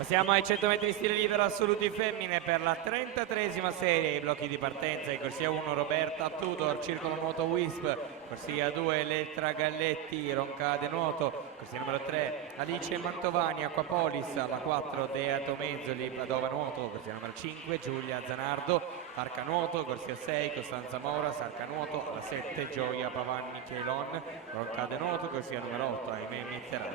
Passiamo ai 100 metri stile libero assoluti femmine per la 33esima serie. I blocchi di partenza: in corsia 1 Roberta Tudor, circolo nuoto Wisp, corsia 2 Elettra Galletti, Roncade nuoto, corsia numero 3 Alice Mantovani, Acquapolis, alla 4 Dea Tomezzoli, Padova nuoto, corsia numero 5 Giulia Zanardo, Arca nuoto, corsia 6 Costanza Mora, Sarca nuoto, alla 7 Gioia Pavanni Chelon, Roncade nuoto, corsia numero 8 Aimee Mitterrand.